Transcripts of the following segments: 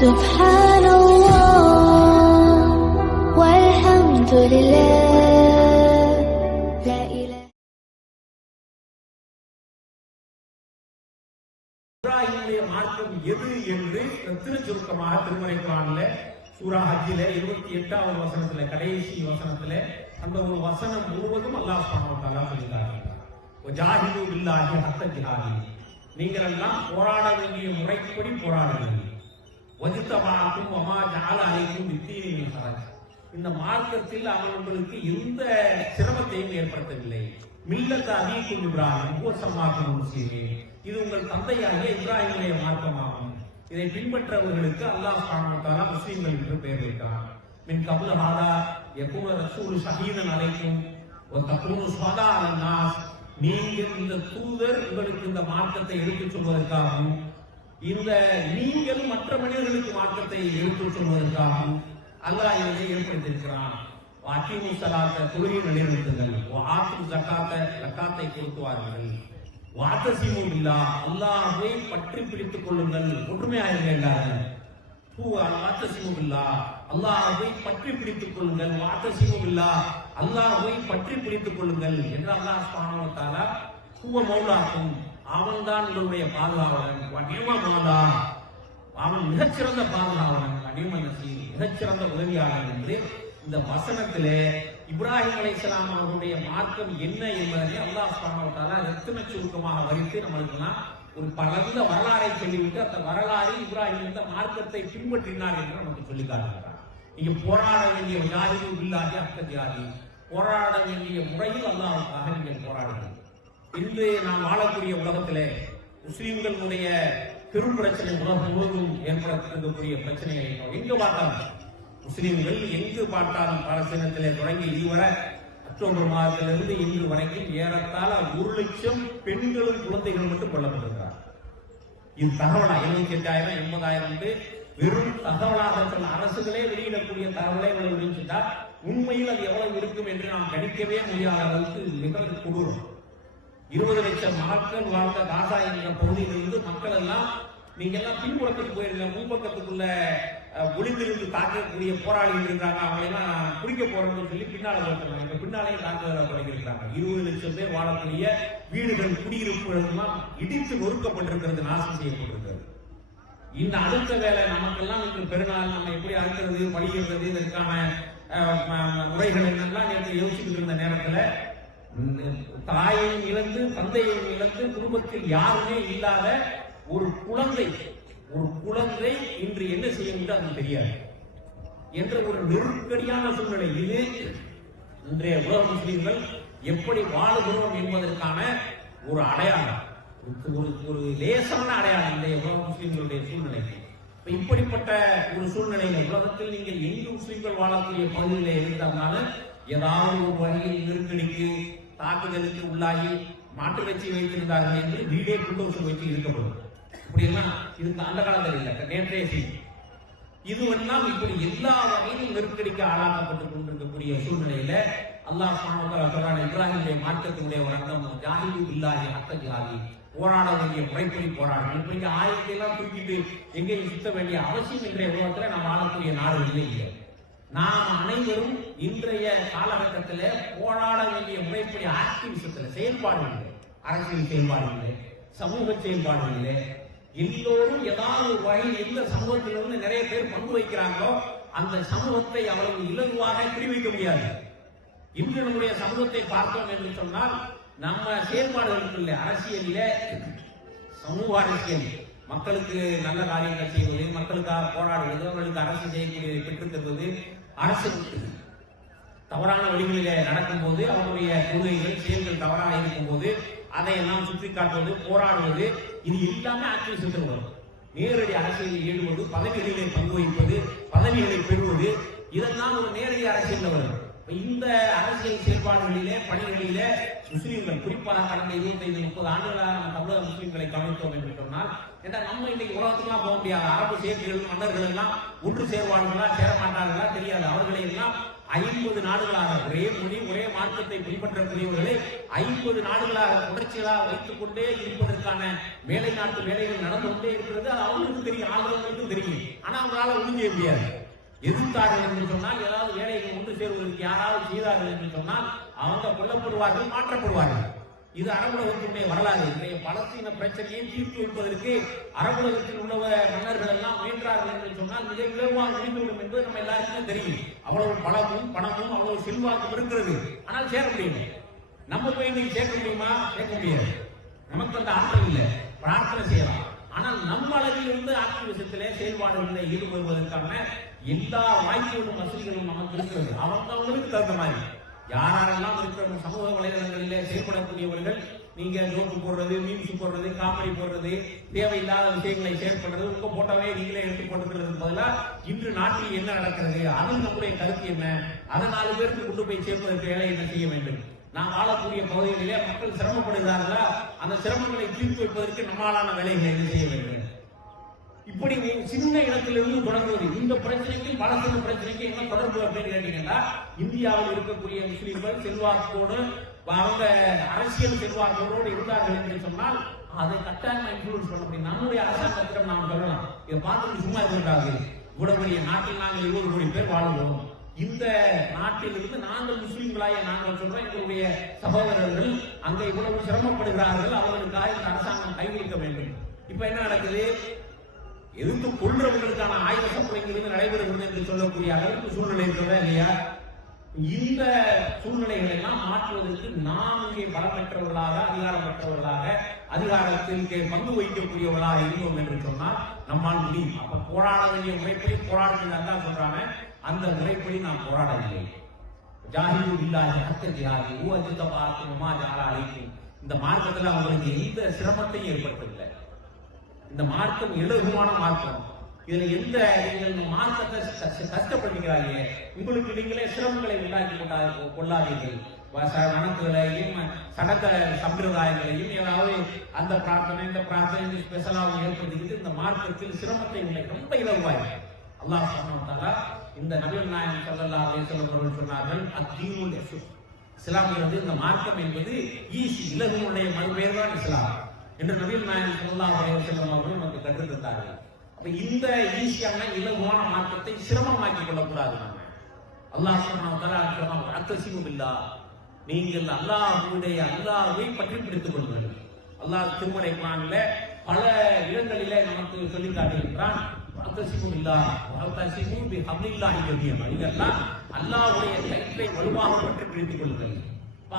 سبحان الله والحمد لله لا إله. இப்ராஹிமுடைய மார்க்கம் எது என்று திருச்சுருக்கமாக திருமறை குர்ஆன்ல சூரா ஹஜ்ஜில 28வது வசனத்துல கடைசி வசனத்துல அந்த ஒரு வசனம் முழுவதும் அல்லாஹ் சுப்ஹானஹு வ தஆலா சொல்லிட்டாங்க. வஜாஹிது பில்லாஹி ஹக்க ஜிஹாதி, நீங்கள் எல்லாம் போராட வேண்டிய முறைப்படி போராடுங்கள். வஜ்தபாக்கும் வமா ஜஅல அலைக்கும் பித்தீனி மின் ஹரஜ், இந்த மார்க்கத்தில் அவன் உங்களுக்கு எந்த சிரமத்தையும் ஏற்படுத்தவில்லை. மில்லத் அபீக்கும் இப்ராஹிம் ஹுவ ஸம்மாக்கும் முஸ்லிமீன், இது உங்கள் தந்தையாகிய இப்ராஹிமுடைய மார்க்கமாகும். இதை பின்பற்றவர்களுக்கு அல்லாஹ் சுப்ஹானஹு வ தஆலா முஸ்லிம்கள் என்று பெயர் வைத்தார். மின் கப்ல ஹாதா யகூன ரசூல் ஷஹீதன் அலைக்கும் வ தகூனு ஷஹதா அலன் நாஸ், நீங்கள் இந்த தூதர் உங்களுக்கு இந்த மார்க்கத்தை எடுத்துச் சொல்வதற்காகவும் இந்த நீங்கள் மற்ற மனிதர்களுக்கு மார்க்கத்தை எடுத்துச் சொல்வதற்காகவும் அல்லாஹ் இதை ஏற்படுத்தியிருக்கிறான். வாக்கிமு ஸலாத்த, தொழுகை நிலைநிறுத்துங்கள். வாத்து ஜகாத்த, ஜகாத்தை கொடுத்துவார்கள். வாத்தசிமு பில்லாஹ், அல்லாஹ்வை பற்றி பிடித்துக் கொள்ளுங்கள், ஒற்றுமையாக எல்லாரும். வாத்தசிமு பில்லாஹ், அல்லாஹ்வை பற்றி பிடித்துக் கொள்ளுங்கள். வாத்தசிமு பில்லாஹ், அல்லாஹ்வை பற்றி பிடித்துக் கொள்ளுங்கள் என்று அல்லாஹ் சுப்ஹானஹு வ தஆலா ஹுவ மௌலாக்கும், அவன்தான் உங்களுடைய பாதுகாவலன். வனிம மௌலா, அவன் மிகச்சிறந்த பாதுகாவலன். வனிம நசீர், மிகச்சிறந்த உதவியாளர் என்று இந்த வசனத்திலே இப்ராஹிம் அலைஹிஸ்ஸலாம் அவருடைய மார்க்கம் என்ன என்பதை அல்லாஹ் சுப்ஹானஹு வ தஆலா ரத்தின சுருக்கமாக வரித்து நம்மளுக்கெல்லாம் ஒரு பரந்த வரலாறை சொல்லிவிட்டு அந்த வரலாறில் இப்ராஹிம் இந்த மார்க்கத்தை பின்பற்றினார் என்று நமக்கு சொல்லி காட்டுகிறார். இங்க போராட வேண்டிய ஜாஹிது பில்லாஹி ஹக்க ஜிஹாதி, போராட வேண்டிய முறையில் அல்லாஹ்வுக்காக நீங்கள் போராடுங்கள். இன்று நாம் வாழக்கூடிய உலகத்திலே முஸ்லிம்களுடைய பெரும் பிரச்சனை உலகம் முழுவதும் ஏற்படக்கூடிய பிரச்சனைகளை எங்கு பார்த்தாலும் முஸ்லிம்கள் எங்கு பார்த்தாலும் பாலஸ்தீனத்திலே தொடங்கி இதுவரை அக்டோபர் மாதத்திலிருந்து இன்று வரைக்கும் ஏறத்தாழ 1 லட்சம் பெண்களும் குழந்தைகள் மட்டும் கொல்லப்பட்டிருக்கிறார். இது தகவலா 78,000 80,000 வெறும் தகவலாக சொல்ல அரசுகளே வெளியிடக்கூடிய தகவலை வெளியிட்டா உண்மையில் அது எவ்வளவு இருக்கும் என்று நாம் கணிக்கவே முடியாத அளவுக்கு மிக கொடூரம். 20 லட்சம் மக்கள் வாழ்ந்த காசா என்ற பகுதியிலிருந்து மக்கள் எல்லாம் நீங்க எல்லாம் பின்புறத்துக்கு போயிருங்க, முன்பக்கத்துக்குள்ள ஒளிந்திருந்து தாக்கக்கூடிய போராளிகள் இருக்காங்க, அவங்களெல்லாம் குடிக்க போறோம்னு சொல்லி பின்னால போட்டுறாங்க. இப்ப பின்னாலேயே தாக்குதல தொடங்கியிருக்கிறாங்க. 20 லட்சம் பேர் வாழக்கூடிய வீடுகள் குடியிருப்புகள் இடித்து நொறுக்கப்பட்டிருக்கிறது, நாசம் செய்யப்பட்டிருக்கிறது. இந்த அடுத்த வேலை நமக்கெல்லாம் இன்று பெருநாள் நம்ம எப்படி அறுக்கிறது, பழிகிறது, இதற்கான முறைகள் என்னெல்லாம் நேற்று யோசிச்சுட்டு இருந்த நேரத்துல தாயையும் இழந்து தந்தையையும் இழந்து குடும்பத்தில் யாருமே இல்லாத ஒரு குழந்தை இன்று என்ன செய்யும் அது தெரியாது என்ற ஒரு நெருக்கடியான சூழ்நிலை. இது இன்றைய உலக முஸ்லிம்கள் எப்படி வாழுகிறோம் என்பதற்கான ஒரு அடையாளம், ஒரு லேசான அடையாளம் இன்றைய உலக முஸ்லிம்களுடைய சூழ்நிலை. இப்படிப்பட்ட ஒரு சூழ்நிலையில உலகத்தில் நீங்கள் எங்கு முஸ்லிம்கள் வாழக்கூடிய பகுதிகளில் இருந்தாலும் ஏதாவது ஒரு வகையில் நெருக்கடிக்கு தாக்குதலுக்கு உள்ளாகி மாற்று வச்சு வைத்திருந்தார்கள் என்று வீடே குண்டோசம் வச்சு இருக்கப்படும். இப்படியெல்லாம் இதுக்கு அந்த காலத்தில் இல்லை, நேற்றைய செய்தி. இதுவெல்லாம் இப்படி எல்லா வகையிலும் நெருக்கடிக்கு ஆளாக்கப்பட்டுக் கொண்டிருக்கக்கூடிய சூழ்நிலையில அல்லாஹ் சுப்ஹானஹு வ தஆலா சொல்றான், இப்ராஹிமுடைய மார்க்கத்தினுடைய ஒரு அர்த்தம் ஜாஹிது பில்லாஹி ஹக்க ஜிஹாதி, போராட வேண்டிய முறைப்படி போராடணும். இப்ப இங்க ஆயுதத்தை எல்லாம் தூக்கிட்டு எங்கேயும் சுத்த வேண்டிய அவசியம் இன்றைய உலகத்துல நாம் வாழக்கூடிய நாடுகளிலே இல்லை. நாம் அனைவரும் இன்றைய காலகட்டத்தில் போராட வேண்டிய முறைப்படி ஆக்டிவிசத்துல செயல்பாடுகளிலே, அரசியல் செயல்பாடுகளிலே, சமூக செயல்பாடுகளிலே எல்லோரும் ஏதாவது ஒரு வகையில் எந்த சமூகத்திலிருந்து நிறைய பேர் பங்கு வைக்கிறாங்களோ அந்த சமூகத்தை அவ்வளவு இலகுவாக பிரிவிக்க முடியாது. இன்று நம்முடைய சமூகத்தை பார்த்தோம் என்று சொன்னால் நம்ம செயல்பாடுகளுக்குள்ள அரசியலில சமூக அரசியல், மக்களுக்கு நல்ல காரியங்கள் செய்வது, மக்களுக்காக போராடுவது, அவர்களுக்கு அரசு செய்யக்கூடியதை பெற்றுத் தருவது, அரசு தவறான வழிகளிலே நடக்கும் போது அவருடைய கொள்கைகள் செயல்கள் தவறாக இருக்கும் போது அதையெல்லாம் சுற்றி காட்டுவது, போராடுவது, இது எல்லாமே ஆக்டிவிசத்தில் வரும். நேரடி அரசியலில் ஈடுபடுவது, பதவிகளிலே பங்கு வைப்பது, பதவிகளை பெறுவது, இதெல்லாம் ஒரு நேரடி அரசியல் வரும். இந்த அரசியல் செயல்பாடுகளிலே பணிகளிலே முஸ்லீம்கள் குறிப்பாக கடந்த 25-30 ஆண்டுகளாக நம்ம தமிழக முஸ்லீம்களை கவனித்தோம் என்று சொன்னால், ஏன்னா நம்ம இன்னைக்கு உலகத்துக்குலாம் போக முடியாது. அரபு சேர்க்கைகள் மன்னர்கள் எல்லாம் ஒன்று சேர்வார்களா சேரமாட்டார்களா தெரியாது. அவர்களை எல்லாம் 50 நாடுகளாக ஒரே மொழி ஒரே மார்க்கத்தை பின்பற்றக்கூடியவர்களை 50 நாடுகளாக தொடர்ச்சிகளாக வைத்துக் கொண்டே இருப்பதற்கான மேலை நாட்டு வேலைகள் நடந்து கொண்டே இருக்கிறது. அது அவங்களுக்கு தெரியும், ஆளுநர்களுக்கும் தெரியும். ஆனா அவங்களால ஒன்றும் செய்ய முடியாது. எதிர்த்தார்கள் என்று சொன்னால், ஏதாவது வேலைகள் ஒன்று சேருவதற்கு யாராவது செய்தார்கள் என்று சொன்னால் அவங்க கொல்லப்படுவார்கள், மாற்றப்படுவார்கள். இது அரபுலகத்தினுடைய வரலாறு. இன்றைய பலஸ்தீன பிரச்சனையை தீர்த்து வைப்பதற்கு அரபுலகத்தில் உள்ள மன்னர்கள் எல்லாம் முயன்றார்கள் என்று சொன்னால் மிக இலகுவாக முடிந்துவிடும் என்பது நம்ம எல்லாருக்குமே தெரியும். அவ்வளவு பலமும் பணமும் அவ்வளவு செல்வாக்கும் இருக்கிறது. ஆனால் சேர முடியும். நம்ம போய் இன்னைக்கு சேர்க்க முடியுமா? சேர்க்க முடியாது. நமக்கு அந்த ஆற்றல் இல்லை. பிரார்த்தனை செய்யலாம். ஆனால் நம்ம அளவில் இருந்து ஆக்டிவிசத்திலே செயல்பாடுகளில் ஈடுபடுவதற்கான எல்லா வாய்ப்புகளும் வசதிகளும் நமக்கு இருக்கிறது. அவங்களுக்கு தகுந்த மாதிரி யாரெல்லாம் இருக்கிற சமூக வலைதளங்களிலே செயல்படக்கூடியவர்கள், நீங்க ஜோக்கு போடுறது, மீம்ஸ் போடுறது, காமெடி போடுறது, தேவையில்லாத விஷயங்களை ஷேர் பண்றது, உங்க போட்டோவே நீங்களே எடுத்து போட்டுக்கிறது பதிலா இன்று நாட்டில் என்ன நடக்கிறது, அது நம்முடைய கருத்து என்ன, அதை 4 பேருக்கு கொண்டு போய் சேர்ப்பதற்கு வேலை என்ன செய்ய வேண்டும், நாம் வாழக்கூடிய பகுதிகளிலே மக்கள் சிரமப்படுகிறார்களா, அந்த சிரமங்களை தீர்த்து வைப்பதற்கு நம்மளான வேலைகளை என்ன செய்ய வேண்டும். இப்படி சின்ன இடத்திலிருந்து தொடங்குவது. இந்த பிரச்சனைக்கு பலஸ்தீன பிரச்சனைக்கு என்ன தொடர்பு அப்படின்னு கேட்டீங்கன்னா, இந்தியாவில் இருக்கக்கூடிய முஸ்லீம்கள் செல்வாக்கோடு அவங்க அரசியல் செல்வாக்கோடு இருந்தார்கள் என்று சொன்னால் அதை கட்டாயமா இன்ஃபுளுன்ஸ் பண்ண முடியும். நம்முடைய அரசாங்கத்திடம் நாம் சொல்லலாம், இதை பார்த்துட்டு சும்மா இருக்காது, இவ்வளவு பெரிய நாட்டில் நாங்கள் 20 கோடி பேர் வாழ்கிறோம், இந்த நாட்டில் இருந்து நாங்கள் முஸ்லீம்களாய நாங்கள் சொல்றோம், எங்களுடைய சகோதரர்கள் அங்க இவ்வளவு சிரமப்படுகிறார்கள், அவர்களுக்காக இந்த அரசாங்கம் கைவிரிக்க வேண்டும். இப்ப என்ன நடக்குது? எதிர்த்து கொள்றவர்களுக்கான ஆயுத சப்ளைங்கிறது நடைபெறுகிறது என்று சொல்லக்கூடிய அளவுக்கு சூழ்நிலை இருக்கிறதா இல்லையா? இந்த சூழ்நிலைகளை எல்லாம் மாற்றுவதற்கு நாம் இங்கே பலம் பெற்றவர்களாக, அதிகாரம் பெற்றவர்களாக, அதிகாரத்தில் பங்கு வகிக்கக்கூடியவர்களாக இருந்தோம் என்று சொன்னால் நம்மால் முடியும். அப்ப போராட வேண்டிய முறைப்படி போராடுறது தான் சொல்றாங்க. அந்த முறைப்படி நாம் போராடவில்லை. ஜாஹிது இல்லாத ஹத்தஜிஹாதி ஊஅஜித பார்க்குமா ஜாலா அழைக்கும். இந்த மார்க்கத்தில் அவங்களுக்கு எந்த சிரமத்தையும் ஏற்படுத்தவில்லை. இந்த மார்க்கம் இலகுவான மார்க்கம். இதுல எந்த நீங்கள் மார்க்கத்தை கஷ்டப்படுகிறாங்க, உங்களுக்கு நீங்களே சிரமங்களை உண்டாக்கி கொள்ளாதீர்கள். வணக்குகளையும் சடக்க சம்பிரதாயங்களையும் ஏதாவது அந்த பிரார்த்தனை இந்த பிரார்த்தனை ஸ்பெஷலாக ஏற்படுத்திக்கிட்டு இந்த மார்க்கத்தில் சிரமத்தை இல்லை, ரொம்ப இலகுவாய். அல்லாஹ் சுப்ஹானஹு வ தஆலா இந்த நபிகள் நாயகம் ஸல்லல்லாஹு அலைஹி வஸல்லம் அவர்கள் சொன்னார்கள், அத்தீனுல் யஸூர், இஸ்லாம்ங்கிறது இந்த மார்க்கம் என்பது ஈஸி, இலகுவுடைய மறுபெயர் தான் இஸ்லாம் என்று நபிகள் நாயகம் ஸல்லல்லாஹு அலைஹி வஸல்லம் அவர்கள் நமக்கு கற்றுத் தந்தார்கள். அப்ப இந்த ஈஸியான இலகுவான மார்க்கத்தை சிரமமாக்கி கொள்ளக்கூடாது. நம்ம அல்லாஹ் சுப்ஹானஹு வ தஆலா அத்தஸிமு பில்லாஹ், நீங்கள் அல்லாஹ்வை பற்றி பிடித்துக் கொள்ளுங்கள். அல்லாஹ் திருமறை குர்ஆனிலே பல இடங்களிலே நமக்கு சொல்லி காட்டுகின்றான், அத்தஸிமு பில்லாஹ் வஅத்தஸிமு பிஹப்லில்லாஹி ஜமீஅன், இதெல்லாம் அல்லாஹ்வுடைய கயிற்றை வலுவாக பற்றி பிடித்துக் கொள்ளுங்கள்.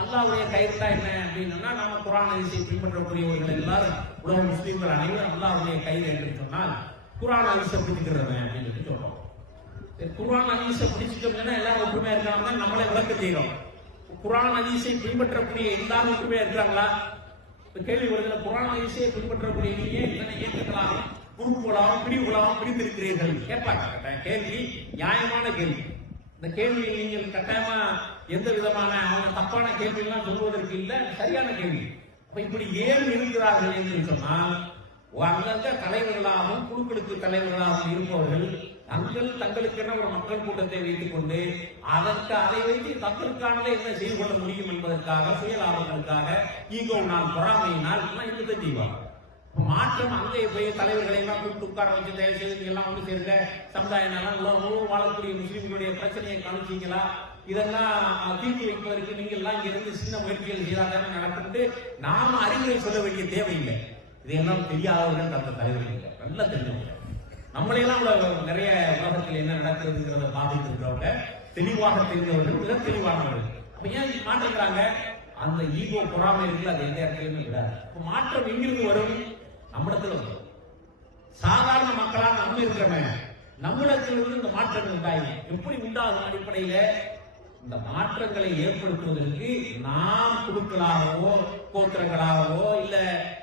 அல்லாஹ்வுடைய கயிறு என்ன அப்படின்னா, நம்ம குர்ஆன் ஹதீஸை பின்பற்றக்கூடியவர்கள் எல்லாரும் உலக முஸ்லிம்கள் அனைவரும் அல்லாஹ்வுடைய கயிறு என்று சொன்னால் குர்ஆன் ஹதீஸை பிடிக்கிறவன் அப்படின்னு சொல்றோம். குர்ஆன் ஹதீஸை பிடிச்சிட்டோம்னா எல்லாரும் ஒற்றுமையா இருக்காங்க, நம்மளே விளக்க செய்யறோம். குர்ஆன் ஹதீஸை பின்பற்றக்கூடிய எல்லாரும் ஒற்றுமையா இருக்கிறாங்களா? கேள்வி வருதுல, குர்ஆன் ஹதீஸை பின்பற்றக்கூடிய நீங்க இதனை ஏற்றுக்கலாம், குறுக்குகளாகவும் பிரிவுகளாகவும் பிரிந்திருக்கிறீர்கள் கேட்பாங்க. கேள்வி நியாயமான கேள்வி. இந்த கேள்வி நீங்கள் கட்டாயமா எந்த விதமான அவங்க தப்பான கேள்வி எல்லாம் சொல்வதற்கு இல்லை, சரியான கேள்வி. அப்ப இப்படி ஏன் இருக்கிறார்கள் என்று சொன்னால், அங்கங்க தலைவர்களாகவும் குழுக்களுக்கு தலைவர்களாகவும் இருப்பவர்கள் தங்களுக்கென ஒரு மக்கள் கூட்டத்தை வைத்துக் கொண்டு அதை வைத்து தங்களுக்கானதை என்ன செய்து கொள்ள முடியும் என்பதற்காக, சுயலாபங்களுக்காக, ஈகோவினால், பொறாமையினால் எல்லாம் இதுதான் செய்வாங்க. மாற்றம் அங்கே போய் தலைவர்களை எல்லாம் கூப்பிட்டு உட்கார வச்சு தயவு செய்து எல்லாம் வந்து சேர்ந்த சமுதாய நலன் உலகம் வாழக்கூடிய முஸ்லிம்களுடைய பிரச்சனையை காமிச்சீங்களா, இதெல்லாம் தீர்த்து வைப்பதற்கு நீங்கள் எல்லாம் இங்கிருந்து சின்ன முயற்சிகள் செய்தாதானே நடக்குது. நாம அறிவுரை சொல்ல வேண்டிய தேவையில்லை. இதெல்லாம் தெரியாதவர்கள் தந்த தலைவர்கள் இல்லை, நல்லா தெரிஞ்சவங்க. நம்மளையெல்லாம் நிறைய உலகத்தில் என்ன நடக்கிறதுங்கிறத பாதித்து இருக்கிறவங்க தெளிவாக தெரிந்தவர்கள், மிக தெளிவானவர்கள். அப்ப ஏன் மாற்றுக்கிறாங்க? அந்த ஈகோ பொறாமை இருக்குல்ல, அது எந்த இடத்துலயுமே விடாது. இப்ப மாற்றம் எங்கிருந்து வரும்? நம்மிடத்துல வரும். சாதாரண மக்களா நம்ம இருக்கிறவன் நம்மிடத்திலிருந்து இந்த மாற்றங்கள் உண்டாகும். எப்படி உண்டாகும்? அடிப்படையில இந்த மாற்றங்களை ஏற்படுத்துவதற்கு நாம் குழுக்களாகவோ கோத்திரங்களாகவோ இல்ல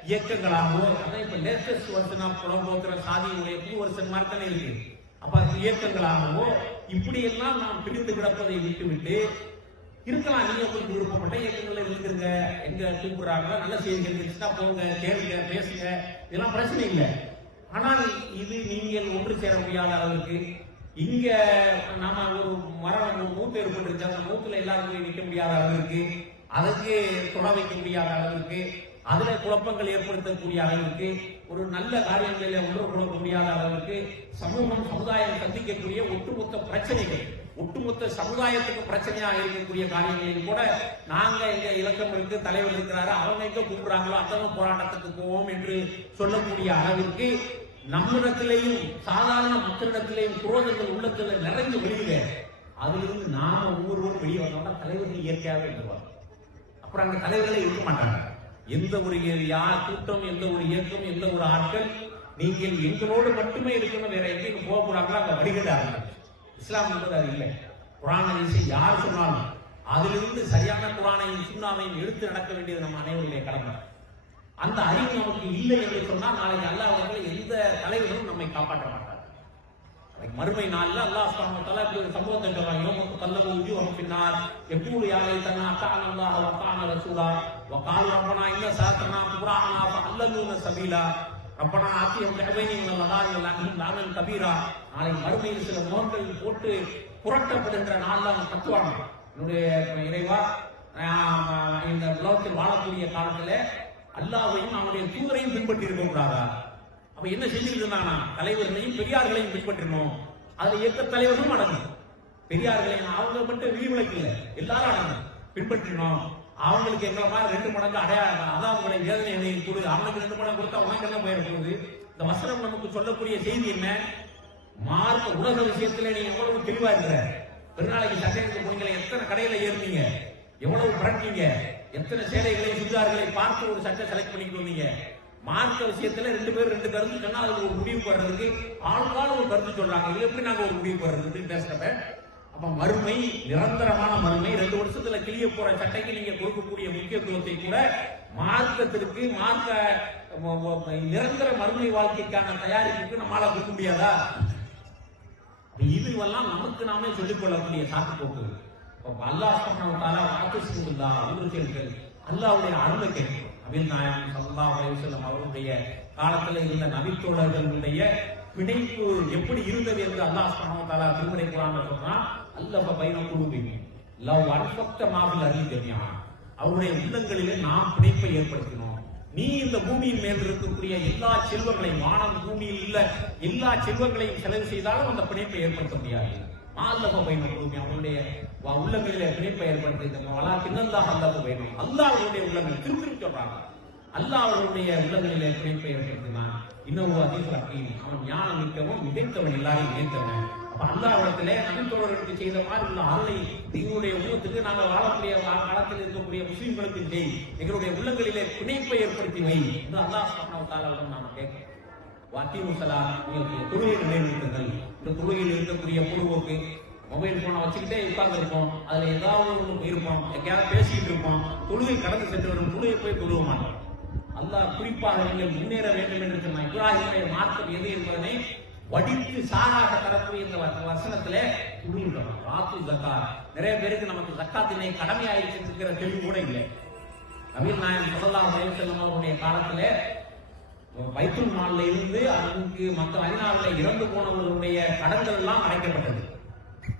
இயக்கங்களாகவோ, அதான் இப்ப லேட்டஸ்ட் வருஷனா புலங்கோத்திர சாதியுடைய புது வருஷம் மாதிரி தானே இருக்கு. அப்ப அது இயக்கங்களாகவோ இப்படி எல்லாம் நாம் பிரிந்து கிடப்பதை விட்டுவிட்டு இருக்கலாம். நீங்க உங்களுக்கு விருப்பப்பட்ட இயக்கங்கள்ல இருக்குங்க, எங்க கூப்பிடுறாங்க, நல்ல செய்திகள் இருந்துச்சுன்னா போங்க, கேளுங்க, பேசுங்க, இதெல்லாம் பிரச்சனை இல்லை. ஆனால் இது நீங்கள் ஒன்று சேர முடியாத அளவுக்கு, இங்க நாம ஒரு மரம் ஒரு மூத்து ஏற்பட்டு அந்த மூத்துல எல்லாரும் போய் நிற்க முடியாத அளவுக்கு, அதற்கு தொட வைக்க முடியாத அளவுக்கு, அதுல குழப்பங்கள் ஏற்படுத்தக்கூடிய அளவுக்கு ஒரு நல்ல காரியங்களில் ஒன்று கூட முடியாத அளவுக்கு சமூகம் சமுதாயம் சந்திக்கக்கூடிய ஒட்டுமொத்த பிரச்சனைகள், ஒட்டுமொத்த சமுதாயத்துக்கு பிரச்சனையாக இருக்கக்கூடிய காரியங்களில் கூட நாங்க எங்க இலக்கம் இருக்கு, தலைவர் இருக்கிறாரு, அவங்க எங்க கூப்பிடுறாங்களோ அந்த போராட்டத்துக்கு போவோம் என்று சொல்லக்கூடிய அளவிற்கு நம்மிடத்திலேயும் சாதாரண மக்களிடத்திலேயும் குரோதங்கள் உள்ளத்துல நிறைஞ்சு வெளியில அதிலிருந்து நாம ஒவ்வொருவரும் வெளியே வந்தோம்னா தலைவர்கள் இயற்கையாகவே இருந்துவாங்க. அப்புறம் அந்த தலைவர்களே இருக்க மாட்டாங்க. எந்த ஒரு கூட்டம், எந்த ஒரு இயக்கம், எந்த ஒரு ஆட்கள் நீங்கள் எங்களோடு மட்டுமே இருக்கணும், வேற எங்கேயும் போகக்கூடாங்களோ அங்க வழிகட்ட ஆரம்பிச்சு. இஸ்லாம் என்பது அது இல்லை. குர்ஆன் ஹதீஸை யார் சொன்னாலும் அதிலிருந்து சரியான குர்ஆனையும் சுன்னாவையும் எடுத்து நடக்க வேண்டியது நம்ம அனைவருடைய கடமை. அந்த அறிவு நமக்கு இல்லை என்று சொன்னால் நாளைக்கு அல்லாஹ் அவர்கள் எந்த தலைவர்களும் நம்மை காப்பாற்ற மாட்டார். மறுமை நாள்ல அல்லாஹ் சுப்ஹானஹு வ தஆலா இப்படி ஒரு சம்பவத்தை சொல்றாங்க. யௌம தல்லபு உஜூஹும் ஃபின்னார் யகூலு யா லைதனா அத்தாஅனா அல்லாஹ் வ அத்தாஅனா ரசூலா வ காலு ரப்பனா இன்ன சாத்தனா குப்ரானா ஃபஅல்லூன சபீலா ரப்பனா ஆத்திஹும் தஅவைனி மினல் அதாபி வல் லஅனன் கபீரா. நாளை மறுமையில் சில முகங்கள் போட்டு புரட்டப்படுகின்ற நாள்ல அவன் கத்துவாங்க, என்னுடைய இறைவா, இந்த உலகத்தில் வாழக்கூடிய காலத்துல அல்லாஹ்வையும் அவனுடைய தூதரையும் பின்பற்றி இருக்க கூடாதா? அப்ப என்ன செஞ்சுட்டு இருந்தாங்கன்னா தலைவர்களையும் பெரியார்களையும் பின்பற்றணும். அதுல இயக்க தலைவர்களும் அடங்கும். பெரியார்களையும் அவங்க மட்டும் விதிவிலக்கு இல்லை, எல்லாரும் அடங்கும், பின்பற்றணும். அவங்களுக்கு எங்களை மாதிரி 2 மடங்கு அதான் அவங்களை வேதனை கொடு, அவனுக்கு 2 மடங்கு கொடுத்தா உனக்கு என்ன போயிட போகுது? இந்த வசனம் நமக்கு சொல்லக்கூடிய செய்தி என்ன? மார்க்க உலக விஷயத்துல நீங்க எவ்வளவு தெளிவா இருக்கிற. பெருநாளைக்கு சட்டைக்கு போனீங்களே, எத்தனை கடையில ஏறினீங்க, எவ்வளவு பரட்டீங்க, எத்தனை சேலைகளை சுடிதார்களை பார்த்து ஒரு சட்டை செலக்ட் பண்ணிட்டு வந்தீங்க. மார்க்க விஷயத்துல 2 பேர் 2 கருத்து சொன்னா அதுக்கு ஒரு முடிவு போடுறதுக்கு ஆளுக்கான ஒரு கருத்து சொல்றாங்க. இது எப்படி நாங்க ஒரு முடிவு போடுறது பேசுறப்ப? அப்ப மறுமை, நிரந்தரமான மறுமை, 2 வருஷத்துல கிளிய போற சட்டைக்கு நீங்க கொடுக்கக்கூடிய முக்கியத்துவத்தை கூட மார்க்கத்திற்கு, மார்க்க நிரந்தர மறுமை வாழ்க்கைக்கான தயாரிப்புக்கு நம்மளால கொடுக்க முடியாதா? இதுவெல்லாம் நமக்கு நாமே சொல்லிக் கொள்ளக்கூடிய சாக்குப்போக்கு. அல்லாஹ் சுப்ஹானஹு வ தஆலா வாக்குறுதியுள்ளா ஊருக்கேள்கள் அல்லாஹ்வுடைய அருளை கேட்கும். நபிகள் நாயகம் ஸல்லல்லாஹு அலைஹி வஸல்லம் அவருடைய காலத்துல இருந்த நபித்தோழர்களுடைய பிணைப்பு எப்படி இருந்தது என்று அல்லாஹ் சுப்ஹானஹு வ தஆலா திருமறை குர்ஆன்ல சொல்றான். அல்லாஹ் பைன குலூபிஹிம் லவ் அன்ஃபக்த மா ஃபில் அர்தி ஜமீஆ. அவருடைய உள்ளங்களிலே நாம் பிணைப்பை ஏற்படுத்தினோம். நீ இந்த பூமியின் மேல் இருக்கக்கூடிய எல்லா செல்வங்களையும், வானம் பூமியில் உள்ள எல்லா செல்வங்களையும் செலவு செய்தாலும் அந்த பிணைப்பை ஏற்படுத்த முடியாது. மால்லப பைன குலூபிஹிம், அவருடைய உள்ளங்களிலே பிணைப்பை ஏற்படுத்தினோம். வலா பின்னல்லாஹ் அல்லாஹ் பைனஹும், அல்லாஹ் அவருடைய உள்ளங்கள் திருப்பி சொல்றாங்க. அல்லாஹ் அவருடைய உள்ளங்களிலே பிணைப்பை ஏற்படுத்தினான். இன்னொரு ஹதீஸ் ஹக்கீம், அவன் ஞானம் மிக்கவன், மிகைத்தவன், எல்லாரையும் இணைத்தவன். அப்ப அல்லாஹ் இடத்துல நபித்தோழர்களுக்கு செய்த மாதிரி உள்ள அருளை எங்களுடைய உள்ளத்துக்கு, நாங்கள் வாழக்கூடிய காலத்தில் இருக்கக்கூடிய முஸ்லிம்களுக்கு செய், எங்களுடைய உள்ளங்களிலே பிணைப்பை ஏற்படுத்தி வை என்று அல்லாஹ் சுப்ஹானஹு வ தஆலாவிடம் நாம கேட்கிறோம். வாக்கிமு ஸலாத், நீங்கள் தொழுகை நிலைநிறுத்துங்கள். இந்த தொழுகையில் இருக்கக்கூடிய பொழுதுபோக்கு, மொபைல் போனை வச்சுக்கிட்டே உட்கார்ந்து இருப்போம், அதுல ஏதாவது ஒன்று இருப்போம், எங்கேயாவது பேசிக்கிட்டு இருப்போம், தொழுகை கடந்து சென்று வரும், தொழுகை போய் தொழுக மாட்டோம். அல்லாஹ் குறிப்பாக நீங்கள் முன்னேற வேண்டும் என்று சொன்ன இப்ராஹிமுடைய மார்க்கம் எது என்பதனை வடித்து சாராக தரக்கூடிய இந்த வசனத்திலே துணின்றோம். ராத்து ஜக்காத், நிறைய பேருக்கு நமக்கு ஜக்காத்தினை கடமையாயிடுச்சு இருக்கிற தெளிவு கூட இல்லை. நபிகள் நாயகம் ஸல்லல்லாஹு அலைஹி வஸல்லம் அவருடைய காலத்திலே பைத்துல் மால்ல இருந்து அதுக்கு மற்ற மதீனாவிலே இறந்து போனவர்களுடைய கடன்கள் எல்லாம் அடைக்கப்பட்டது.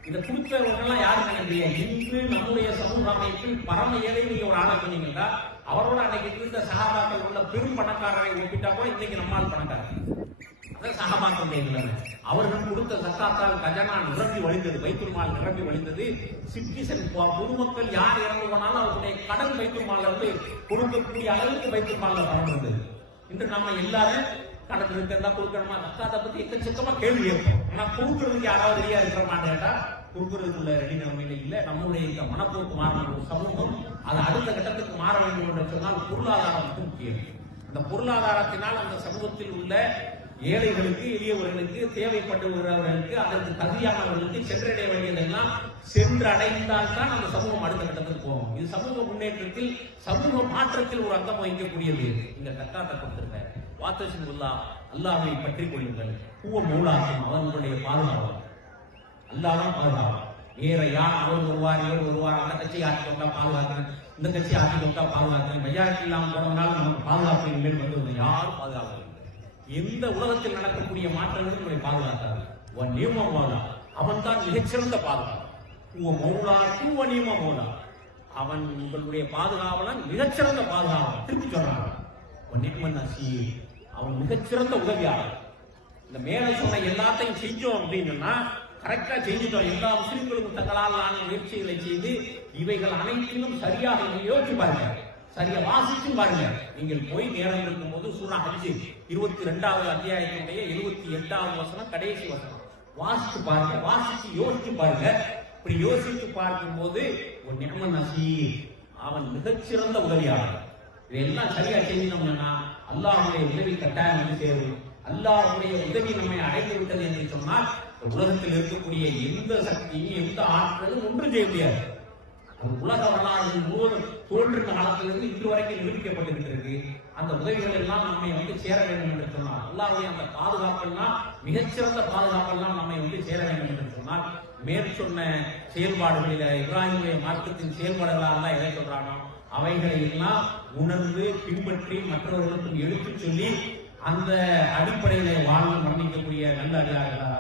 இந்த கொடுத்தவர்கள்லாம் யாரு நினைக்கிறீங்க? இன்று நம்முடைய சமூக அமைப்பில் பரம ஏழை நீங்க ஒரு ஆளை சொன்னீங்கன்னா அவரோட அன்னைக்கு இருந்த சஹாபாக்கள் உள்ள பெரும் பணக்காரரை ஒப்பிட்டா கூட இன்னைக்கு நம்மால் பணக்காரர். அதான் சஹாபாக்களுடைய நிலைமை. அவர்கள் கொடுத்த ஜக்காத்தால் கஜானா நிரம்பி வழிந்தது, பைத்துல் மால் நிரம்பி வழிந்தது. சிட்டிசன் பொதுமக்கள் யார் இறந்து போனாலும் அவருடைய கடன் பைத்துல் மால்ல இருந்து கொடுக்கக்கூடிய அளவுக்கு பைத்துல் மால்ல பணம் இருந்தது. இன்று நம்ம எல்லாரும் கடன் இருக்கிறதா கொடுக்கணுமா, ஜக்காத்தை பத்தி எக்கச்சக்கமா கேள்வி கேட்போம். ஆனா கொடுக்கறதுக்கு யாராவது ரெடியா இருக்கிற மாட்டேன்டா, கொடுக்கறதுக்குள்ள ரெடி நிலைமையில இல்ல. நம்முடைய இந்த மனப்போக்கு மாறின ஒரு சமூகம் அது அடுத்த கட்டத்துக்கு மாற வேண்டும் என்று சொன்னால் பொருளாதாரம் மட்டும் முக்கியம். அந்த பொருளாதாரத்தினால் அந்த சமூகத்தில் உள்ள ஏழைகளுக்கு, எளியவர்களுக்கு, தேவைப்படுகிறவர்களுக்கு, அதற்கு தகுதியானவர்களுக்கு சென்றடைய வேண்டியதெல்லாம் சென்றடைந்தால் தான் அந்த சமூகம் அடுத்த கட்டத்துக்கு போகும். இது சமூக முன்னேற்றத்தில், சமூக மாற்றத்தில் ஒரு அங்கம் வகிக்கக்கூடியது. இந்த தக்காத்தை கொடுத்திருக்க வாத்தசின் அல்லாஹ்வை பற்றி கொள்ளுங்கள். பூவ மௌலாக்கும், அவர்களுடைய பாதுகாவல். அல்லாஹ் தான் பாதுகாவல். வேற யார் அவர் வருவார், இவர் வருவார், அந்த கட்சியை ஆட்சி கொண்டா பாதுகாக்கிறேன், இந்த கட்சி ஆட்சி கொண்டா பாதுகாக்கிறேன், மெஜாரிட்டி இல்லாமல் போனதுனால நமக்கு பாதுகாப்பு மேல் வந்து யாரும் பாதுகாப்பு. எந்த உலகத்தில் நடக்கக்கூடிய மாற்றங்களும் நம்மை பாதுகாத்தார். அவன் தான் மிகச்சிறந்த பாதுகாப்பு. அவன் உங்களுடைய பாதுகாவலன், மிகச்சிறந்த பாதுகாவலன். திருப்பி சொல்றான், அவன் மிகச்சிறந்த உதவியாளர். இந்த மேல சொன்ன எல்லாத்தையும் செஞ்சோம் அப்படின்னா கரெக்டா செஞ்சுட்டோம். எல்லா முஸ்லிம்களும் தங்களாலான முயற்சிகளை செய்து இவைகள் அனைத்திலும் சரியாக யோசிச்சு பாருங்க, சரியா வாசிச்சு பாருங்க. நீங்கள் போய் நேரம் இருக்கும் போது சூரா ஹஜ் 22வது அத்தியாயத்தினுடைய 78வது வசனம் கடைசி வசனம் வாசிச்சு பாருங்க, வாசிச்சு யோசிச்சு பாருங்க. இப்படி யோசித்து பார்க்கும் போது ஒரு நியம நசீர், அவன் மிகச்சிறந்த உதவியாளர். இதெல்லாம் சரியா செய்யணும்னா அல்லாஹ்வுடைய உதவி கட்டாயம் வந்து சேரும். அல்லாஹ்வுடைய உதவி நம்மை அடைந்து விட்டது என்று சொன்னால் உலகத்தில் இருக்கக்கூடிய எந்த சக்தியும் எந்த ஆற்றலும் ஒன்றும் செய்ய முடியாது. உலக வரலாறு முழுவதும் தோன்றின காலத்திலிருந்து இன்று வரைக்கும் நிரூபிக்கப்பட்டிருக்கிறது. அந்த உதவிகள் எல்லாம் நம்மை வந்து சேர வேண்டும் என்று சொன்னால், அல்லாஹ்வுடைய அந்த பாதுகாப்பெல்லாம் மிகச்சிறந்த பாதுகாப்பெல்லாம் நம்மை வந்து சேர வேண்டும் என்று சொன்னால், மேற்சொன்ன செயல்பாடுகளில் இப்ராஹிமுடைய மார்க்கத்தின் செயல்பாடுகளாக எதை சொல்றானோ அவைகளை எல்லாம் உணர்ந்து பின்பற்றி மற்றவர்களுக்கும் எடுத்துச் சொல்லி அந்த அடிப்படையில வாழ்ந்து மன்னிக்கக்கூடிய நல்ல அல்லாஹ்